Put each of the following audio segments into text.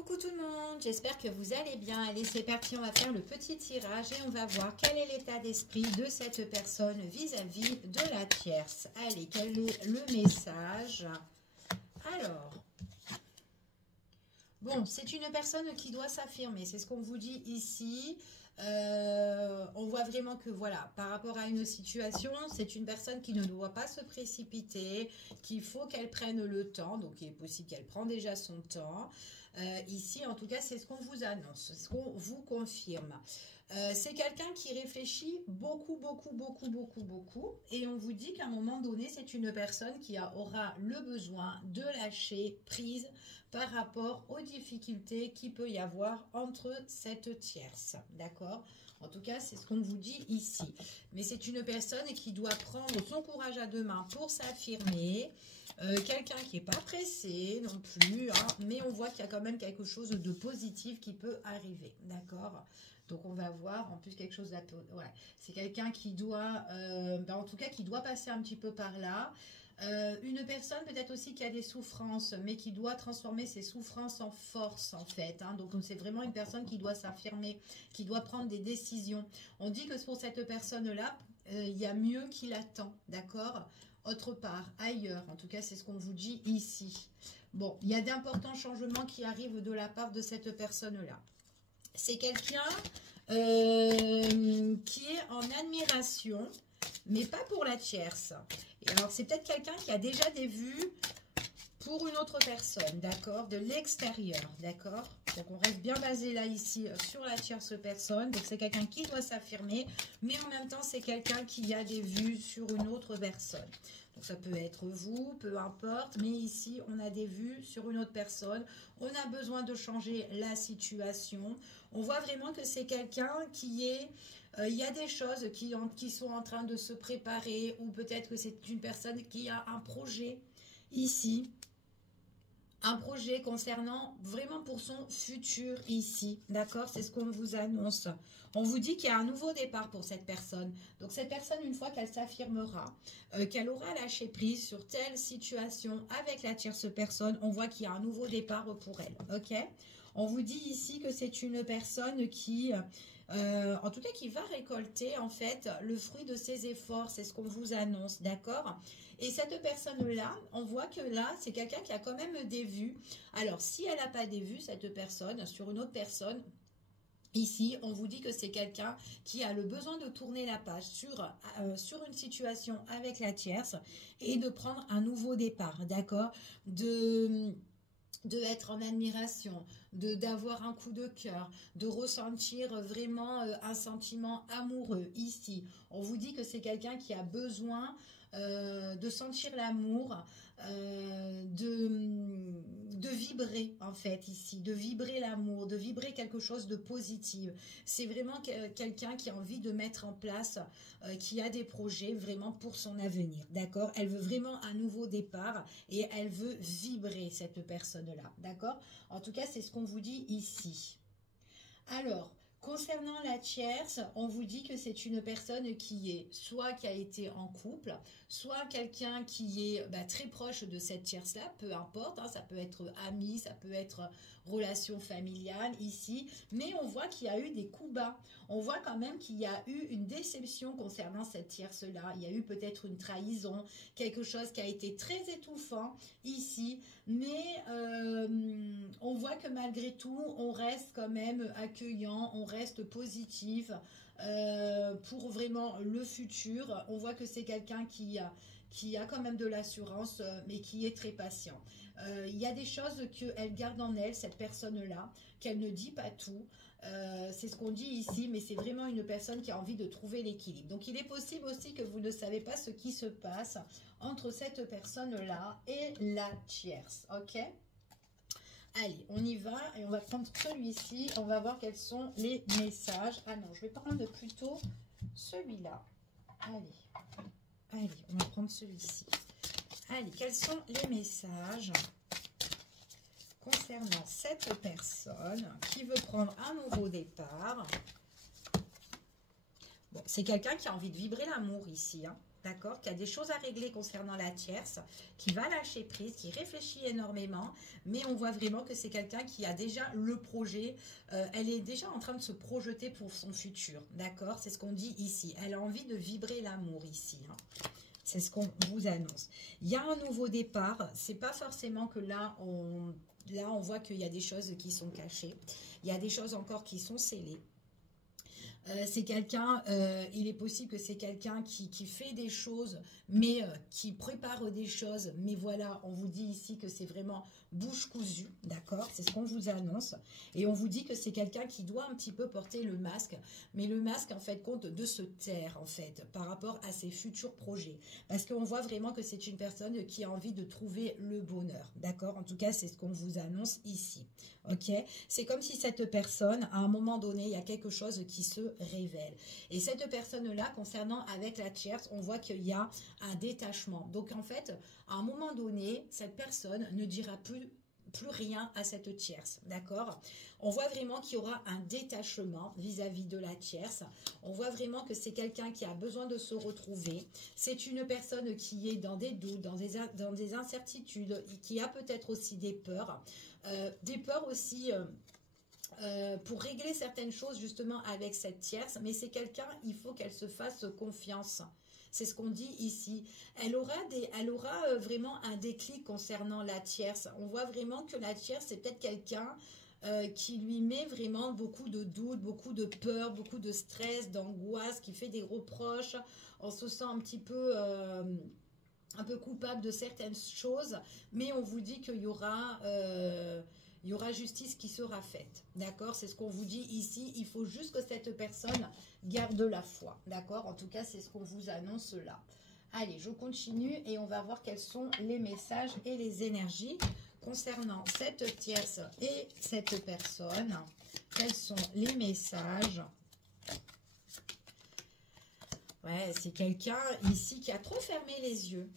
Coucou tout le monde, j'espère que vous allez bien. Allez, c'est parti, on va faire le petit tirage et on va voir quel est l'état d'esprit de cette personne vis-à-vis de la tierce. Allez, quel est le message? Alors, bon, c'est une personne qui doit s'affirmer, c'est ce qu'on vous dit ici. On voit vraiment que voilà, par rapport à une situation, c'est une personne qui ne doit pas se précipiter, qu'il faut qu'elle prenne le temps, donc il est possible qu'elle prenne déjà son temps. Ici, en tout cas, c'est ce qu'on vous annonce, c'est ce qu'on vous confirme. C'est quelqu'un qui réfléchit beaucoup, et on vous dit qu'à un moment donné, c'est une personne qui aura le besoin de lâcher prise par rapport aux difficultés qu'il peut y avoir entre cette tierce, d'accord? En tout cas, c'est ce qu'on vous dit ici. Mais c'est une personne qui doit prendre son courage à deux mains pour s'affirmer. Quelqu'un qui n'est pas pressé non plus, hein, mais on voit qu'il y a quand même quelque chose de positif qui peut arriver, d'accord? Donc on va voir en plus quelque chose d'un peu, ouais, c'est quelqu'un qui doit, en tout cas qui doit passer un petit peu par là. Une personne peut-être aussi qui a des souffrances, mais qui doit transformer ses souffrances en force en fait, hein. Donc c'est vraiment une personne qui doit s'affirmer, qui doit prendre des décisions. On dit que pour cette personne-là, il y a mieux qui l'attend, d'accord? Autre part, ailleurs, en tout cas c'est ce qu'on vous dit ici. Bon, il y a d'importants changements qui arrivent de la part de cette personne-là. C'est quelqu'un qui est en admiration, mais pas pour la tierce. Et alors, c'est peut-être quelqu'un qui a déjà des vues pour une autre personne, d'accord, de l'extérieur, d'accord. Donc, on reste bien basé là, ici, sur la tierce personne. Donc, c'est quelqu'un qui doit s'affirmer, mais en même temps, c'est quelqu'un qui a des vues sur une autre personne. Donc, ça peut être vous, peu importe, mais ici, on a des vues sur une autre personne. On a besoin de changer la situation. On voit vraiment que c'est quelqu'un qui est... il y a des choses qui sont en train de se préparer, ou peut-être que c'est une personne qui a un projet ici. Un projet concernant vraiment pour son futur ici, d'accord? C'est ce qu'on vous annonce. On vous dit qu'il y a un nouveau départ pour cette personne. Donc cette personne, une fois qu'elle s'affirmera, qu'elle aura lâché prise sur telle situation avec la tierce personne, on voit qu'il y a un nouveau départ pour elle, ok? On vous dit ici que c'est une personne qui... en tout cas, qui va récolter en fait le fruit de ses efforts, c'est ce qu'on vous annonce, d'accord? Et cette personne-là, on voit que là, c'est quelqu'un qui a quand même des vues. Alors, si elle n'a pas des vues, cette personne, sur une autre personne, ici, on vous dit que c'est quelqu'un qui a le besoin de tourner la page sur une situation avec la tierce et de prendre un nouveau départ, d'accord? De être en admiration, d'avoir un coup de cœur, de ressentir vraiment un sentiment amoureux ici. On vous dit que c'est quelqu'un qui a besoin de sentir l'amour, de vibrer en fait ici, de vibrer l'amour, de vibrer quelque chose de positif. C'est vraiment quelqu'un qui a envie de mettre en place, qui a des projets vraiment pour son avenir, d'accord? Elle veut vraiment un nouveau départ et elle veut vibrer cette personne-là, d'accord? En tout cas, c'est ce qu'on vous dit ici. Alors, concernant la tierce, on vous dit que c'est une personne qui est soit qui a été en couple, soit quelqu'un qui est très proche de cette tierce-là, peu importe, hein, ça peut être ami, ça peut être relation familiale ici, mais on voit qu'il y a eu des coups bas. On voit quand même qu'il y a eu une déception concernant cette tierce-là. Il y a eu peut-être une trahison, quelque chose qui a été très étouffant ici, mais on voit que malgré tout, on reste quand même accueillant, on reste positif pour vraiment le futur. On voit que c'est quelqu'un qui a quand même de l'assurance, mais qui est très patient. Il y a des choses qu'elle garde en elle, cette personne-là, qu'elle ne dit pas tout. C'est ce qu'on dit ici, mais c'est vraiment une personne qui a envie de trouver l'équilibre. Donc, il est possible aussi que vous ne savez pas ce qui se passe entre cette personne-là et la tierce, ok? Allez, on y va et on va prendre celui-ci. On va voir quels sont les messages. Ah non, je vais prendre plutôt celui-là. Allez, on va prendre celui-ci. Allez, quels sont les messages concernant cette personne qui veut prendre un nouveau départ? Bon, c'est quelqu'un qui a envie de vibrer l'amour ici, hein. d'accord, qui a des choses à régler concernant la tierce, qui va lâcher prise, qui réfléchit énormément, mais on voit vraiment que c'est quelqu'un qui a déjà le projet, elle est déjà en train de se projeter pour son futur, d'accord, c'est ce qu'on dit ici, elle a envie de vibrer l'amour ici, hein. C'est ce qu'on vous annonce. Il y a un nouveau départ, c'est pas forcément que là on voit qu'il y a des choses qui sont cachées, il y a des choses encore qui sont scellées. C'est quelqu'un, il est possible que c'est quelqu'un qui fait des choses, mais qui prépare des choses. Mais voilà, on vous dit ici que c'est vraiment bouche cousue, d'accord? C'est ce qu'on vous annonce. Et on vous dit que c'est quelqu'un qui doit un petit peu porter le masque. Mais le masque, en fait, compte de se taire, en fait, par rapport à ses futurs projets. Parce qu'on voit vraiment que c'est une personne qui a envie de trouver le bonheur, d'accord? En tout cas, c'est ce qu'on vous annonce ici, ok? C'est comme si cette personne, à un moment donné, il y a quelque chose qui se révèle. Et cette personne-là, concernant avec la tierce, on voit qu'il y a un détachement. Donc, en fait, à un moment donné, cette personne ne dira plus rien à cette tierce, d'accord? On voit vraiment qu'il y aura un détachement vis-à-vis de la tierce. On voit vraiment que c'est quelqu'un qui a besoin de se retrouver. C'est une personne qui est dans des doutes, dans des incertitudes, qui a peut-être aussi des peurs aussi... pour régler certaines choses justement avec cette tierce, mais c'est quelqu'un, il faut qu'elle se fasse confiance. C'est ce qu'on dit ici. Elle aura vraiment un déclic concernant la tierce. On voit vraiment que la tierce, c'est peut-être quelqu'un qui lui met vraiment beaucoup de doutes, beaucoup de peur, beaucoup de stress, d'angoisse, qui fait des reproches. On se sent un peu coupable de certaines choses, mais on vous dit qu'il y aura... il y aura justice qui sera faite, d'accord? C'est ce qu'on vous dit ici. Il faut juste que cette personne garde la foi, d'accord? En tout cas, c'est ce qu'on vous annonce là. Allez, je continue et on va voir quels sont les messages et les énergies concernant cette tierce et cette personne. Quels sont les messages? Ouais, c'est quelqu'un ici qui a trop fermé les yeux,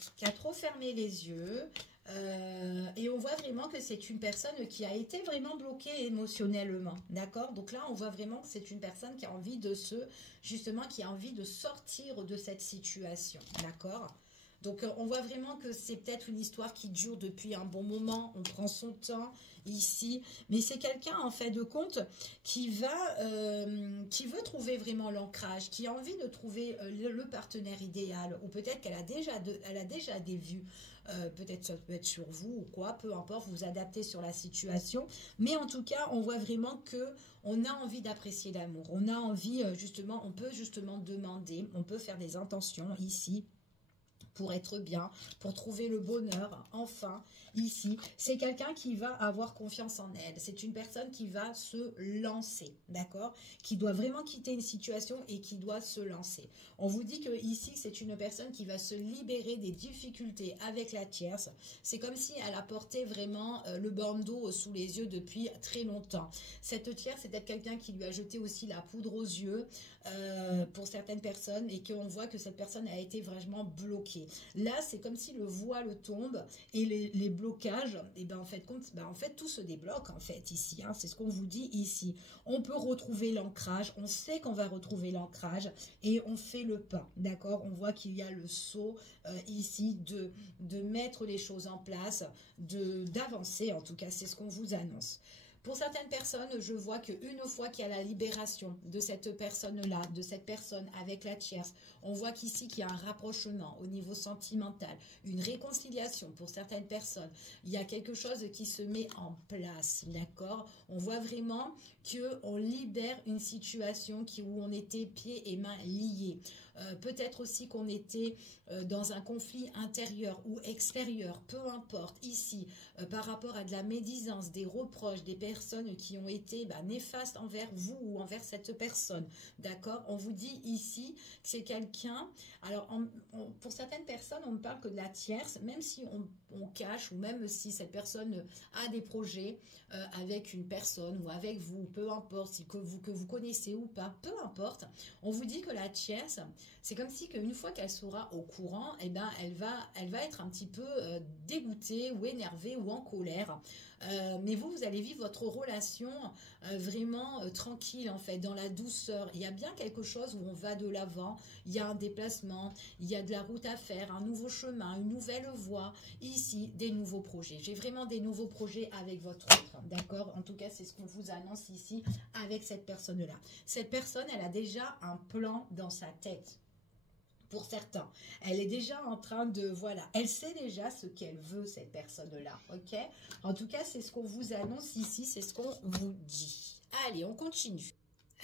et on voit vraiment que c'est une personne qui a été vraiment bloquée émotionnellement, d'accord? Donc là, on voit vraiment que c'est une personne qui a envie qui a envie de sortir de cette situation, d'accord? Donc, on voit vraiment que c'est peut-être une histoire qui dure depuis un bon moment. On prend son temps ici. Mais c'est quelqu'un, en fait, de compte qui veut trouver vraiment l'ancrage, qui a envie de trouver le partenaire idéal. Ou peut-être qu'elle a déjà des vues. Peut-être ça peut être sur vous ou quoi. Peu importe, vous vous adaptez sur la situation. Mais en tout cas, on voit vraiment que on a envie d'apprécier l'amour. On a envie, on peut justement demander, on peut faire des intentions ici, pour être bien, pour trouver le bonheur, enfin, ici. C'est quelqu'un qui va avoir confiance en elle. C'est une personne qui va se lancer, d'accord? Qui doit vraiment quitter une situation et qui doit se lancer. On vous dit que ici, c'est une personne qui va se libérer des difficultés avec la tierce. C'est comme si elle apportait vraiment le bandeau sous les yeux depuis très longtemps. Cette tierce, c'est peut-être quelqu'un qui lui a jeté aussi la poudre aux yeux pour certaines personnes et qu'on voit que cette personne a été vraiment bloquée. Là, c'est comme si le voile tombe et les blocages, et ben en fait, tout se débloque en fait ici. Hein, c'est ce qu'on vous dit ici. On peut retrouver l'ancrage, on sait qu'on va retrouver l'ancrage et on fait le pas, d'accord? On voit qu'il y a le saut ici de mettre les choses en place, d'avancer. En tout cas, c'est ce qu'on vous annonce. Pour certaines personnes, je vois qu'une fois qu'il y a la libération de cette personne-là, de cette personne avec la tierce, on voit qu'ici qu'il y a un rapprochement au niveau sentimental, une réconciliation pour certaines personnes. Il y a quelque chose qui se met en place, d'accord? On voit vraiment qu'on libère une situation où on était pieds et mains liés. Peut-être aussi qu'on était dans un conflit intérieur ou extérieur, peu importe, ici, par rapport à de la médisance, des reproches, des personnes qui ont été néfastes envers vous ou envers cette personne, d'accord? On vous dit ici que c'est quelqu'un, alors pour certaines personnes, on ne parle que de la tierce, même si on cache ou même si cette personne a des projets avec une personne ou avec vous, peu importe, que vous connaissez ou pas, peu importe, on vous dit que la tierce, c'est comme si qu'une fois qu'elle sera au courant, eh ben, elle va être un petit peu dégoûtée ou énervée ou en colère. Mais vous allez vivre votre votre relation vraiment tranquille en fait, dans la douceur. Il y a bien quelque chose où on va de l'avant, il y a un déplacement, il y a de la route à faire, un nouveau chemin, une nouvelle voie, ici des nouveaux projets. J'ai vraiment des nouveaux projets avec votre autre, d'accord? En tout cas, c'est ce qu'on vous annonce ici avec cette personne-là. Cette personne, elle a déjà un plan dans sa tête. Pour certains, elle est déjà en train de, voilà, elle sait déjà ce qu'elle veut, cette personne-là, ok? En tout cas, c'est ce qu'on vous annonce ici, c'est ce qu'on vous dit. Allez, on continue.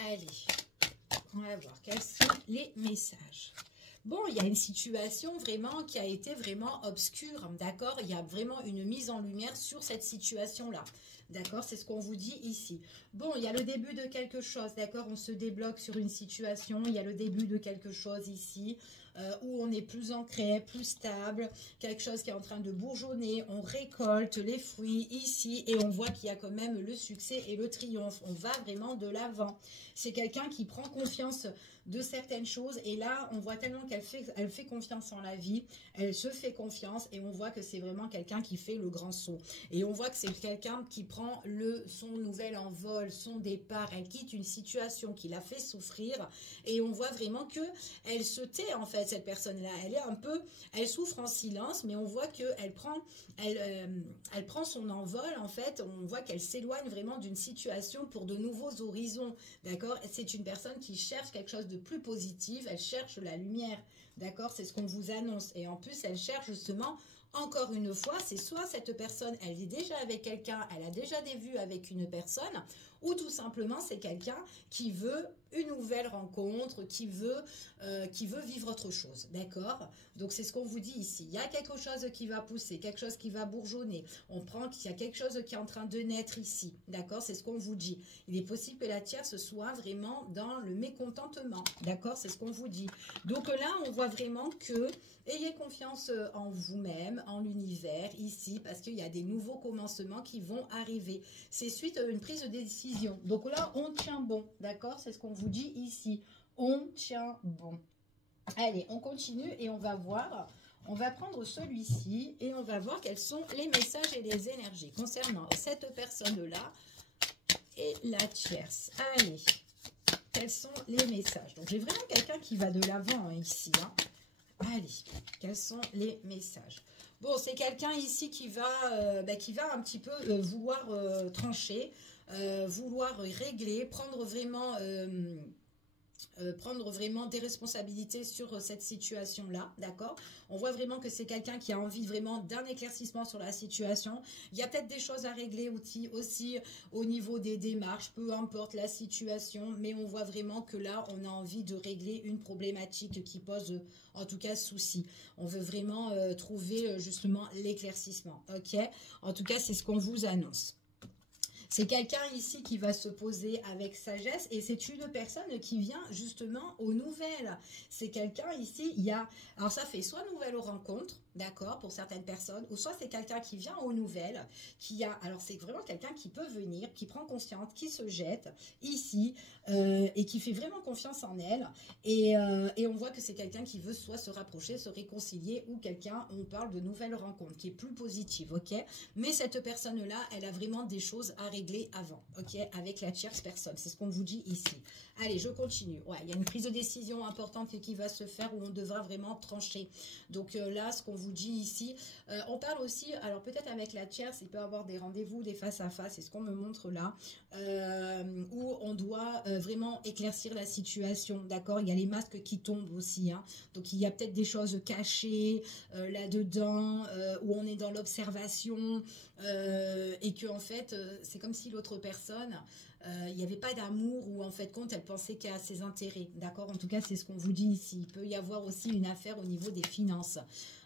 Allez, on va voir quels sont les messages. Bon, il y a une situation vraiment qui a été vraiment obscure, d'accord? Il y a vraiment une mise en lumière sur cette situation-là. D'accord, c'est ce qu'on vous dit ici. Bon, il y a le début de quelque chose, d'accord? On se débloque sur une situation. Il y a le début de quelque chose ici où on est plus ancré, plus stable. Quelque chose qui est en train de bourgeonner. On récolte les fruits ici et on voit qu'il y a quand même le succès et le triomphe. On va vraiment de l'avant. C'est quelqu'un qui prend confiance de certaines choses et là, on voit tellement qu'elle fait confiance en la vie. Elle se fait confiance et on voit que c'est vraiment quelqu'un qui fait le grand saut. Et on voit que c'est quelqu'un qui prend son nouvel envol, son départ. Elle quitte une situation qui l'a fait souffrir et on voit vraiment que elle se tait en fait, cette personne-là. Elle est un peu, elle souffre en silence, mais on voit qu'elle elle prend son envol en fait. On voit qu'elle s'éloigne vraiment d'une situation pour de nouveaux horizons, d'accord? C'est une personne qui cherche quelque chose de plus positif, elle cherche la lumière, d'accord? C'est ce qu'on vous annonce et en plus elle cherche justement. Encore une fois, c'est soit cette personne, elle est déjà avec quelqu'un, elle a déjà des vues avec une personne, ou tout simplement c'est quelqu'un qui veut une nouvelle rencontre, qui veut vivre autre chose, d'accord? Donc c'est ce qu'on vous dit ici. Il y a quelque chose qui va pousser, quelque chose qui va bourgeonner. On prend qu'il y a quelque chose qui est en train de naître ici, d'accord? C'est ce qu'on vous dit. Il est possible que la tierce soit vraiment dans le mécontentement, d'accord? C'est ce qu'on vous dit. Donc là, on voit vraiment que ayez confiance en vous-même, en l'univers, ici, parce qu'il y a des nouveaux commencements qui vont arriver. C'est suite à une prise de décision. Donc là, on tient bon, d'accord? C'est ce qu'on vous dit ici. On tient bon. Allez, on continue et on va voir. On va prendre celui-ci et on va voir quels sont les messages et les énergies concernant cette personne-là et la tierce. Allez, quels sont les messages? Donc, j'ai vraiment quelqu'un qui va de l'avant ici, hein. Allez, quels sont les messages? Bon, c'est quelqu'un ici qui va un petit peu vouloir trancher, vouloir régler, prendre vraiment des responsabilités sur cette situation-là, d'accord? On voit vraiment que c'est quelqu'un qui a envie vraiment d'un éclaircissement sur la situation. Il y a peut-être des choses à régler aussi au niveau des démarches, peu importe la situation, mais on voit vraiment que là, on a envie de régler une problématique qui pose, en tout cas, souci. On veut vraiment trouver justement l'éclaircissement, ok? En tout cas, c'est ce qu'on vous annonce. C'est quelqu'un ici qui va se poser avec sagesse et c'est une personne qui vient justement aux nouvelles. C'est quelqu'un ici, alors ça fait soit nouvelle rencontre, d'accord, pour certaines personnes, ou soit c'est quelqu'un qui vient aux nouvelles, alors c'est vraiment quelqu'un qui peut venir, qui prend conscience, qui se jette ici et qui fait vraiment confiance en elle. Et on voit que c'est quelqu'un qui veut soit se rapprocher, se réconcilier, ou quelqu'un, on parle de nouvelles rencontres, qui est plus positive, ok? Mais cette personne-là, elle a vraiment des choses à régler avant, ok? Avec la tierce personne, c'est ce qu'on vous dit ici. Allez, je continue. Ouais, il y a une prise de décision importante qui va se faire où on devra vraiment trancher. Donc là, ce qu'on vous dit ici, on parle aussi, alors peut-être avec la tierce, il peut y avoir des rendez-vous, des face-à-face, c'est ce qu'on me montre là, où on doit vraiment éclaircir la situation, d'accord? Il y a les masques qui tombent aussi, hein. Donc il y a peut-être des choses cachées là-dedans, où on est dans l'observation, et que en fait, c'est comme si l'autre personne... il n'y avait pas d'amour ou en fait compte elle pensait qu'à ses intérêts, d'accord? En tout cas c'est ce qu'on vous dit ici. Il peut y avoir aussi une affaire au niveau des finances,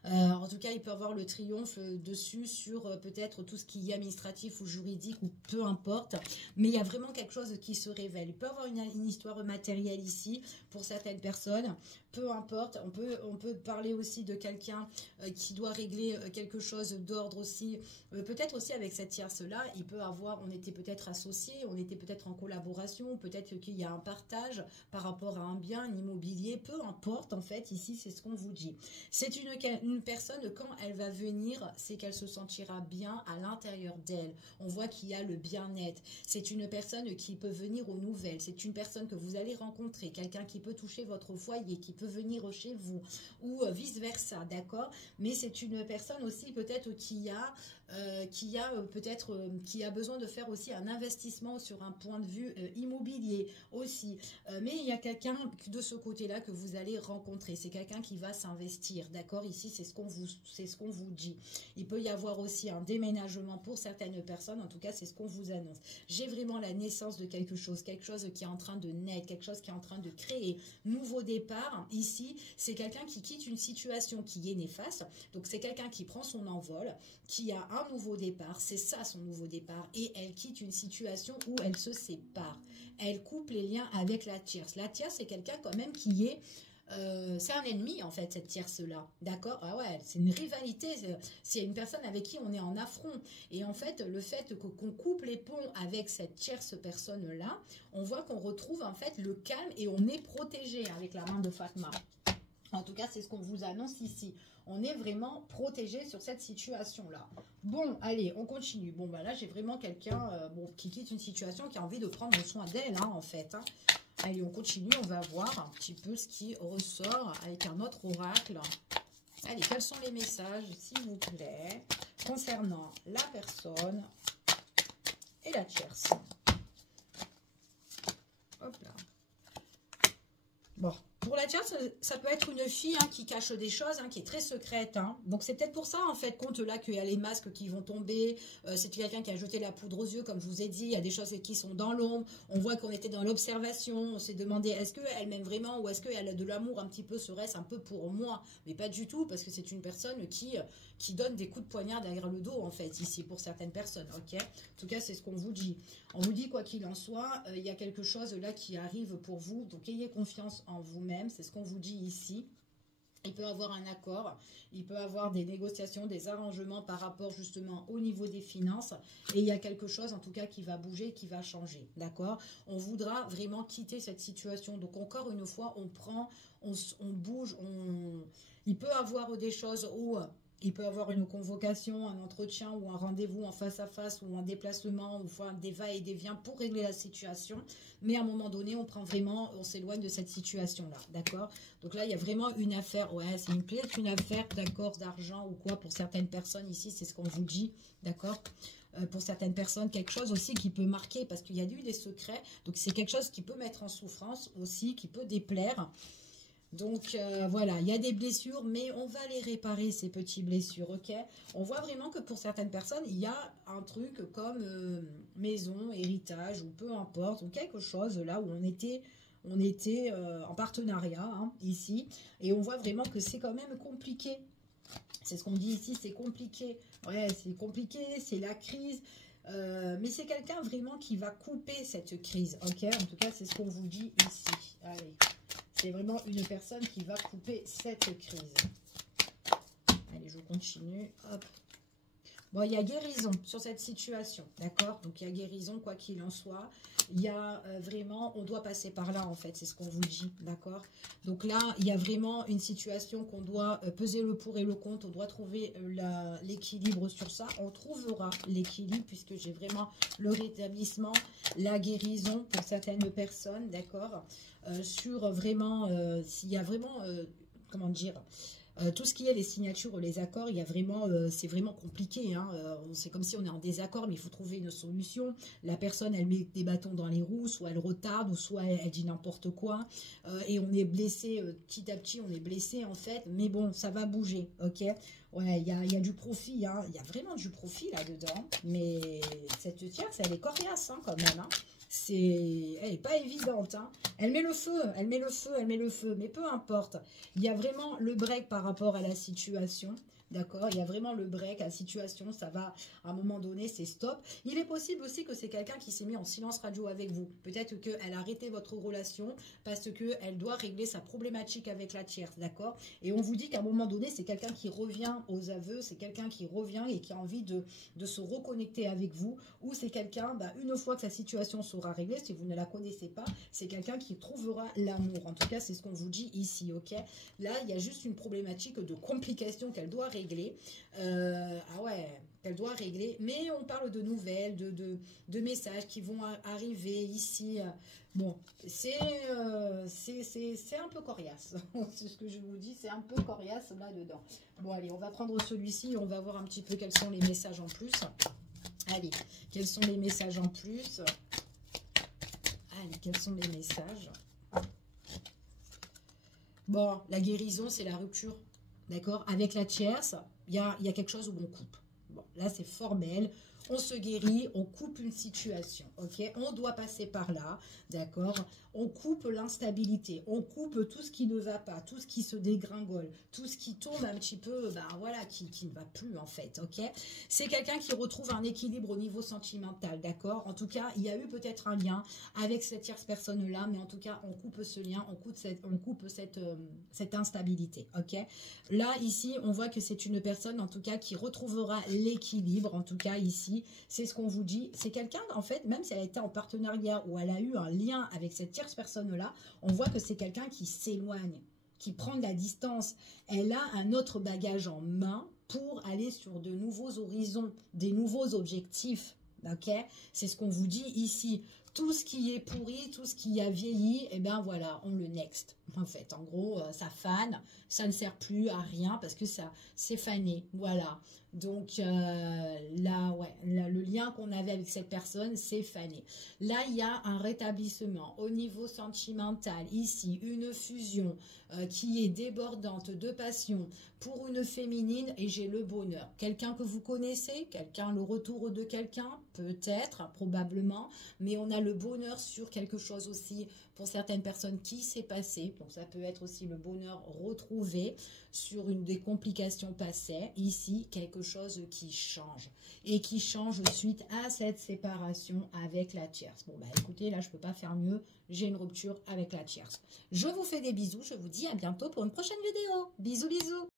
en tout cas il peut y avoir le triomphe dessus sur peut-être tout ce qui est administratif ou juridique ou peu importe, mais il y a vraiment quelque chose qui se révèle. Il peut y avoir une histoire matérielle ici pour certaines personnes, peu importe, on peut parler aussi de quelqu'un qui doit régler quelque chose d'ordre aussi, peut-être aussi avec cette tierce-là, il peut avoir, on était peut-être associés, on était peut-être en collaboration, peut-être qu'il y a un partage par rapport à un bien, un immobilier, peu importe en fait, ici c'est ce qu'on vous dit. C'est une personne, quand elle va venir, c'est qu'elle se sentira bien à l'intérieur d'elle. On voit qu'il y a le bien-être. C'est une personne qui peut venir aux nouvelles, c'est une personne que vous allez rencontrer, quelqu'un qui peut toucher votre foyer, qui peut venir chez vous, ou vice-versa, d'accord? Mais c'est une personne aussi peut-être qui a besoin de faire aussi un investissement sur un point de vue immobilier aussi. Mais il y a quelqu'un de ce côté-là que vous allez rencontrer. C'est quelqu'un qui va s'investir, d'accord? Ici, c'est ce qu'on vous dit. Il peut y avoir aussi un déménagement pour certaines personnes. En tout cas, c'est ce qu'on vous annonce. J'ai vraiment la naissance de quelque chose qui est en train de naître, quelque chose qui est en train de créer. Nouveau départ. Ici, c'est quelqu'un qui quitte une situation qui est néfaste. Donc, c'est quelqu'un qui prend son envol, qui a un nouveau départ. C'est ça, son nouveau départ. Et elle quitte une situation où elle se sépare. Elle coupe les liens avec la tierce. La tierce, c'est quelqu'un quand même qui est... c'est un ennemi en fait, cette tierce-là. D'accord? Ah ouais, c'est une rivalité. C'est une personne avec qui on est en affront. Et en fait, le fait qu'on coupe les ponts avec cette tierce personne-là, on voit qu'on retrouve en fait le calme et on est protégé avec la main de Fatma. En tout cas, c'est ce qu'on vous annonce ici. On est vraiment protégé sur cette situation-là. Bon, allez, on continue. Bon, bah là, j'ai vraiment quelqu'un qui quitte une situation, qui a envie de prendre soin d'elle, hein, en fait. Hein. Allez, on continue. On va voir un petit peu ce qui ressort avec un autre oracle. Allez, quels sont les messages, s'il vous plaît, concernant la personne et la tierce. Hop là. Bon. Pour la tierce, ça peut être une fille qui cache des choses, qui est très secrète. Hein. Donc, c'est peut-être pour ça, en fait, compte là qu'il y a les masques qui vont tomber. C'est quelqu'un qui a jeté la poudre aux yeux, comme je vous ai dit. Il y a des choses qui sont dans l'ombre. On voit qu'on était dans l'observation. On s'est demandé, est-ce qu'elle m'aime vraiment ou est-ce qu'elle a de l'amour un petit peu, serait-ce un peu pour moi? Mais pas du tout, parce que c'est une personne qui donne des coups de poignard derrière le dos, en fait, ici, pour certaines personnes. Ok. En tout cas, c'est ce qu'on vous dit. On vous dit, quoi qu'il en soit, il y a quelque chose là qui arrive pour vous. Donc, ayez confiance en vous-même. C'est ce qu'on vous dit ici. Il peut y avoir un accord, il peut y avoir des négociations, des arrangements par rapport justement au niveau des finances. Et il y a quelque chose en tout cas qui va bouger, qui va changer. D'accord? On voudra vraiment quitter cette situation. Donc encore une fois, on prend, on bouge, il peut y avoir des choses où... Il peut y avoir une convocation, un entretien ou un rendez-vous en face à face ou un déplacement ou enfin, des va et des viens pour régler la situation. Mais à un moment donné, on s'éloigne de cette situation-là. D'accord? Donc là, il y a vraiment une affaire. Ouais, c'est peut-être une affaire d'accord d'argent ou quoi pour certaines personnes ici. C'est ce qu'on vous dit. D'accord? Pour certaines personnes, quelque chose aussi qui peut marquer parce qu'il y a eu des secrets. Donc c'est quelque chose qui peut mettre en souffrance aussi, qui peut déplaire. Donc, voilà, il y a des blessures, mais on va les réparer, ces petites blessures, ok? On voit vraiment que pour certaines personnes, il y a un truc comme maison, héritage, ou peu importe, ou quelque chose là où on était en partenariat, ici, et on voit vraiment que c'est quand même compliqué. C'est ce qu'on dit ici, c'est compliqué. Ouais, c'est compliqué, c'est la crise. Mais c'est quelqu'un vraiment qui va couper cette crise, ok? En tout cas, c'est ce qu'on vous dit ici. Allez. C'est vraiment une personne qui va couper cette crise. Allez, je continue. Hop. Bon, il y a guérison sur cette situation, d'accord? Donc, il y a guérison, quoi qu'il en soit. Il y a vraiment, on doit passer par là, en fait, c'est ce qu'on vous dit, d'accord? Donc là, il y a vraiment une situation qu'on doit peser le pour et le contre. On doit trouver l'équilibre sur ça. On trouvera l'équilibre, puisque j'ai vraiment le rétablissement, la guérison pour certaines personnes, d'accord? Sur vraiment, s'il y a vraiment, comment dire... tout ce qui est les signatures, les accords, il y a vraiment, c'est vraiment compliqué. Hein. C'est comme si on est en désaccord, mais il faut trouver une solution. La personne, elle met des bâtons dans les roues, soit elle retarde, ou soit elle dit n'importe quoi. Et on est blessé, petit à petit, on est blessé en fait. Mais bon, ça va bouger, ok? Ouais, il y a du profit, hein. Il y a vraiment du profit là-dedans. Mais cette tierce, elle est coriace hein, quand même, hein. Elle n'est pas évidente. Hein. Elle met le feu, elle met le feu, elle met le feu. Mais peu importe. Il y a vraiment le break par rapport à la situation. d'accord? Il y a vraiment le break, la situation, ça va, à un moment donné, c'est stop. Il est possible aussi que c'est quelqu'un qui s'est mis en silence radio avec vous. Peut-être qu'elle a arrêté votre relation parce qu'elle doit régler sa problématique avec la tierce, d'accord? Et on vous dit qu'à un moment donné, c'est quelqu'un qui revient aux aveux, c'est quelqu'un qui revient et qui a envie de se reconnecter avec vous, ou c'est quelqu'un, bah, une fois que sa situation sera réglée, si vous ne la connaissez pas, c'est quelqu'un qui trouvera l'amour. En tout cas, c'est ce qu'on vous dit ici, ok? Là, il y a juste une problématique de complication qu'elle doit régler. Ah ouais, qu'elle doit régler. Mais on parle de nouvelles, de messages qui vont arriver ici. Bon, c'est un peu coriace. C'est ce que je vous dis, c'est un peu coriace là-dedans. Bon, allez, on va prendre celui-ci et on va voir un petit peu quels sont les messages en plus. Allez, quels sont les messages en plus? Allez, quels sont les messages? Bon, la guérison, c'est la rupture. D'accord? Avec la tierce, il y a quelque chose où on coupe. Bon, là, c'est formel. On se guérit, on coupe une situation, ok? On doit passer par là, d'accord? On coupe l'instabilité, on coupe tout ce qui ne va pas, tout ce qui se dégringole, tout ce qui tombe un petit peu, ben voilà, qui ne va plus en fait, ok? C'est quelqu'un qui retrouve un équilibre au niveau sentimental, d'accord? En tout cas, il y a eu peut-être un lien avec cette tierce personne-là, mais en tout cas, on coupe ce lien, on coupe cette instabilité, ok? Là, ici, on voit que c'est une personne, en tout cas, qui retrouvera l'équilibre, en tout cas, ici. C'est ce qu'on vous dit. C'est quelqu'un, en fait, même si elle a été en partenariat ou elle a eu un lien avec cette tierce personne-là, on voit que c'est quelqu'un qui s'éloigne, qui prend de la distance. Elle a un autre bagage en main pour aller sur de nouveaux horizons, des nouveaux objectifs. Ok? C'est ce qu'on vous dit ici. Tout ce qui est pourri, tout ce qui a vieilli, et ben voilà, on le next. En fait, en gros, ça fane, ça ne sert plus à rien parce que ça c'est fané. Voilà. Donc là, ouais, là, le lien qu'on avait avec cette personne, c'est fané. Là, il y a un rétablissement au niveau sentimental. Ici, une fusion qui est débordante de passion pour une féminine et j'ai le bonheur. Quelqu'un que vous connaissez, le retour de quelqu'un, peut-être, probablement, mais on a le bonheur sur quelque chose aussi pour certaines personnes qui s'est passé. Donc ça peut être aussi le bonheur retrouvé sur une des complications passées. Ici, quelque chose qui change et qui change suite à cette séparation avec la tierce. Bon, bah écoutez, là, je peux pas faire mieux. J'ai une rupture avec la tierce. Je vous fais des bisous. Je vous dis à bientôt pour une prochaine vidéo. Bisous, bisous.